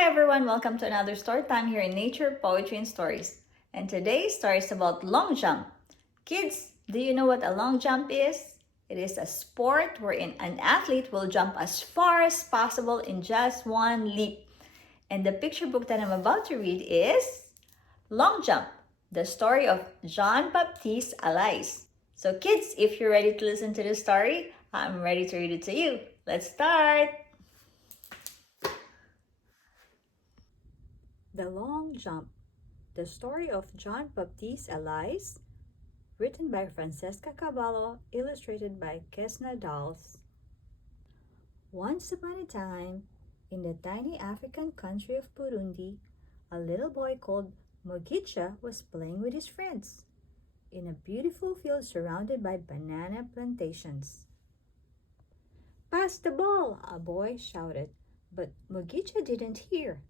Hi everyone, welcome to another story time here in Nature, Poetry, and Stories. And today's story is about long jump. Kids, do you know what a long jump is? It is a sport wherein an athlete will jump as far as possible in just one leap. And the picture book that I'm about to read is Long Jump, the story of Jean-Baptiste Alaize. So kids, if you're ready to listen to the story, I'm ready to read it to you. Let's start! The Long Jump, the story of Jean-Baptiste Alaize, written by Francesca Cavallo, illustrated by Kezna Dalz. Once upon a time, in the tiny African country of Burundi, a little boy called Mugicha was playing with his friends in a beautiful field surrounded by banana plantations. "Pass the ball!" a boy shouted, but Mugicha didn't hear.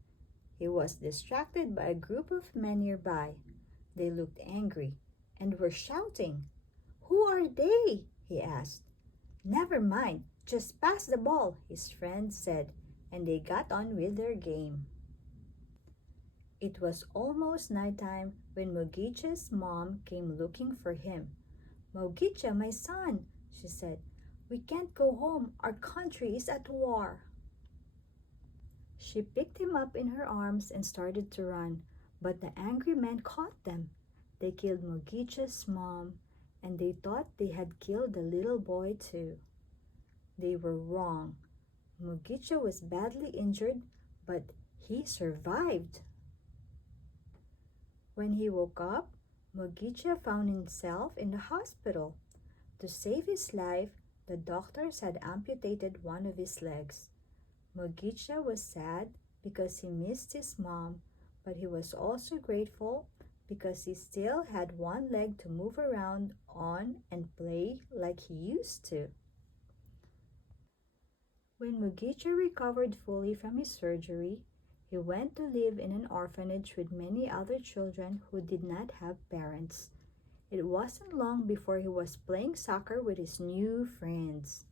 He was distracted by a group of men nearby. They looked angry and were shouting. "Who are they?" he asked. "Never mind, just pass the ball," his friend said, and they got on with their game. It was almost nighttime when Mugicha's mom came looking for him. "Mugicha, my son," she said, "we can't go home. Our country is at war." She picked him up in her arms and started to run, but the angry men caught them. They killed Mugicha's mom, and they thought they had killed the little boy too. They were wrong. Mugicha was badly injured, but he survived. When he woke up, Mugicha found himself in the hospital. To save his life, the doctors had amputated one of his legs. Mugicha was sad because he missed his mom, but he was also grateful because he still had one leg to move around on and play like he used to. When Mugicha recovered fully from his surgery, he went to live in an orphanage with many other children who did not have parents. It wasn't long before he was playing soccer with his new friends.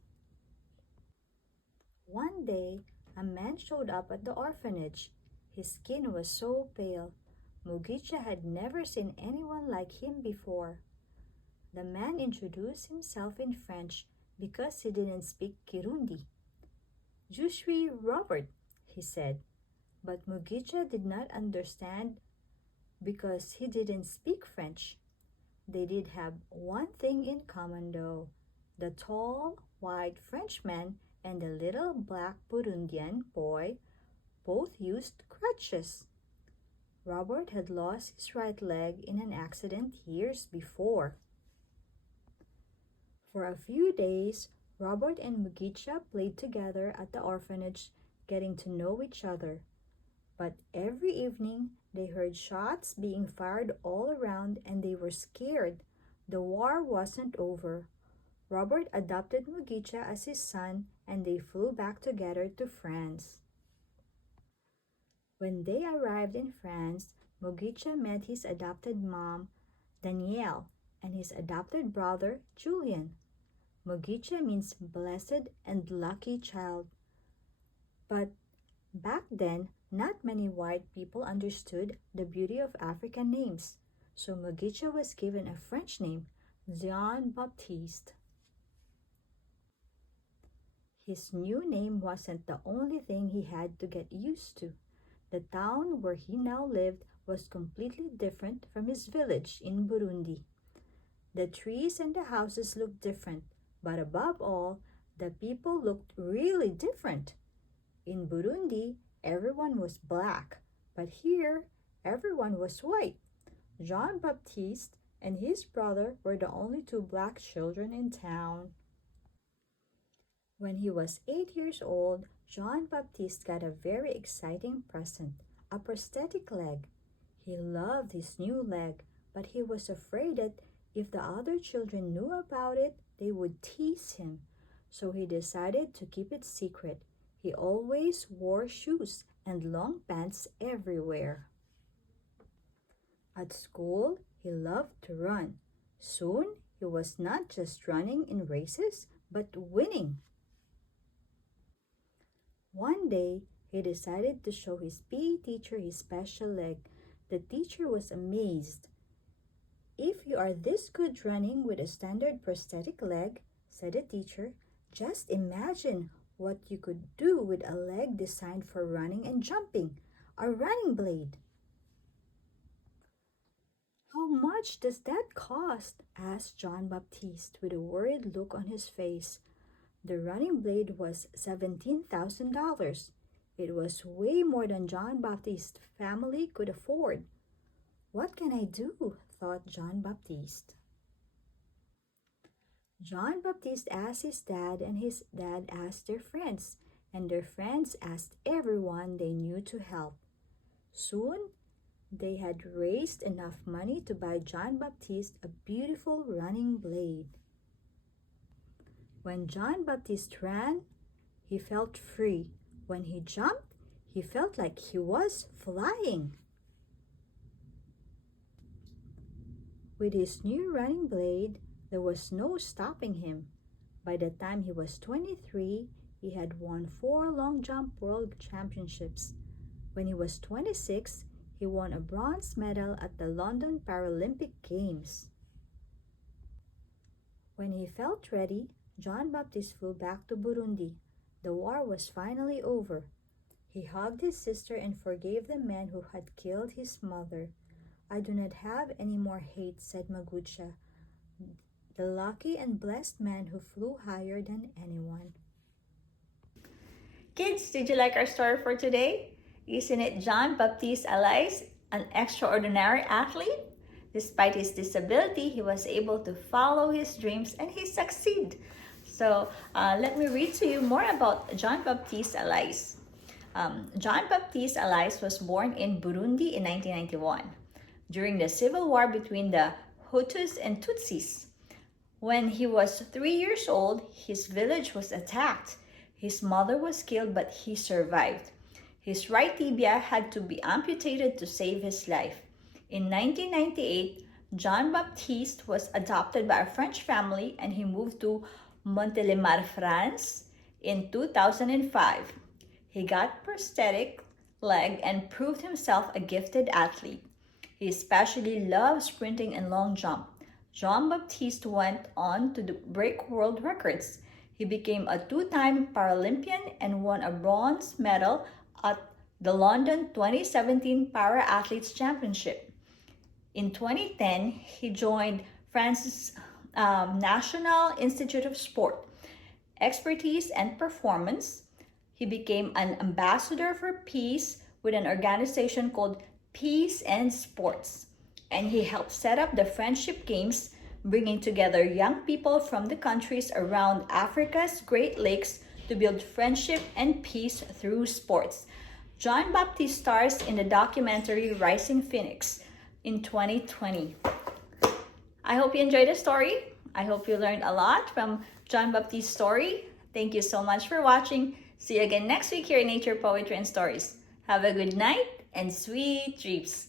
One day, a man showed up at the orphanage. His skin was so pale. Mugicha had never seen anyone like him before. The man introduced himself in French because he didn't speak Kirundi. "Je suis Robert," he said. But Mugicha did not understand because he didn't speak French. They did have one thing in common though. The tall, white Frenchman and the little black Burundian boy both used crutches. Robert had lost his right leg in an accident years before. For a few days, Robert and Mugicha played together at the orphanage, getting to know each other. But every evening, they heard shots being fired all around and they were scared. The war wasn't over. Robert adopted Mugicha as his son and they flew back together to France. When they arrived in France, Mugicha met his adopted mom, Danielle, and his adopted brother, Julian. Mugicha means blessed and lucky child. But back then, not many white people understood the beauty of African names, so Mugicha was given a French name, Jean-Baptiste. His new name wasn't the only thing he had to get used to. The town where he now lived was completely different from his village in Burundi. The trees and the houses looked different, but above all, the people looked really different. In Burundi, everyone was black, but here, everyone was white. Jean-Baptiste and his brother were the only two black children in town. When he was 8 years old, Jean-Baptiste got a very exciting present, a prosthetic leg. He loved his new leg, but he was afraid that if the other children knew about it, they would tease him. So he decided to keep it secret. He always wore shoes and long pants everywhere. At school, he loved to run. Soon, he was not just running in races, but winning. One day, He decided to show his PE teacher his special leg. The teacher was amazed. "If you are this good running with a standard prosthetic leg," said the teacher, "just imagine what you could do with a leg designed for running and jumping, a running blade." "How much does that cost?" asked Jean-Baptiste with a worried look on his face. The running blade was $17,000. It was way more than Jean-Baptiste's family could afford. "What can I do?" thought Jean-Baptiste. Jean-Baptiste asked his dad, and his dad asked their friends, and their friends asked everyone they knew to help. Soon, they had raised enough money to buy Jean-Baptiste a beautiful running blade. When Jean-Baptiste ran, he felt free. When he jumped, he felt like he was flying. With his new running blade, there was no stopping him. By the time he was 23, he had won 4 long jump world championships. When he was 26, he won a bronze medal at the London Paralympic Games. When he felt ready, Jean-Baptiste flew back to Burundi. The war was finally over. He hugged his sister and forgave the men who had killed his mother. "I do not have any more hate," said Magucha, the lucky and blessed man who flew higher than anyone. Kids, did you like our story for today? Isn't it Jean-Baptiste Alaize, an extraordinary athlete? Despite his disability, he was able to follow his dreams and he succeeded. So let me read to you more about Jean-Baptiste Alaize. Jean-Baptiste Alaize was born in Burundi in 1991 during the civil war between the Hutus and Tutsis. When he was 3 years old, his village was attacked. His mother was killed, but he survived. His right tibia had to be amputated to save his life. In 1998, Jean-Baptiste was adopted by a French family and he moved to Montélimar, France in 2005. He got prosthetic leg and proved himself a gifted athlete. He especially loved sprinting and long jump. Jean-Baptiste went on to break world records. He became a 2-time Paralympian and won a bronze medal at the London 2017 Para-Athletes Championship. In 2010, he joined France's National Institute of Sport, Expertise and Performance. He became an ambassador for peace with an organization called Peace and Sports. And he helped set up the Friendship Games, bringing together young people from the countries around Africa's Great Lakes to build friendship and peace through sports. Jean-Baptiste stars in the documentary Rising Phoenix in 2020. I hope you enjoyed the story. I hope you learned a lot from Jean-Baptiste's story. Thank you so much for watching. See you again next week here in Nature, Poetry, and Stories. Have a good night and sweet dreams.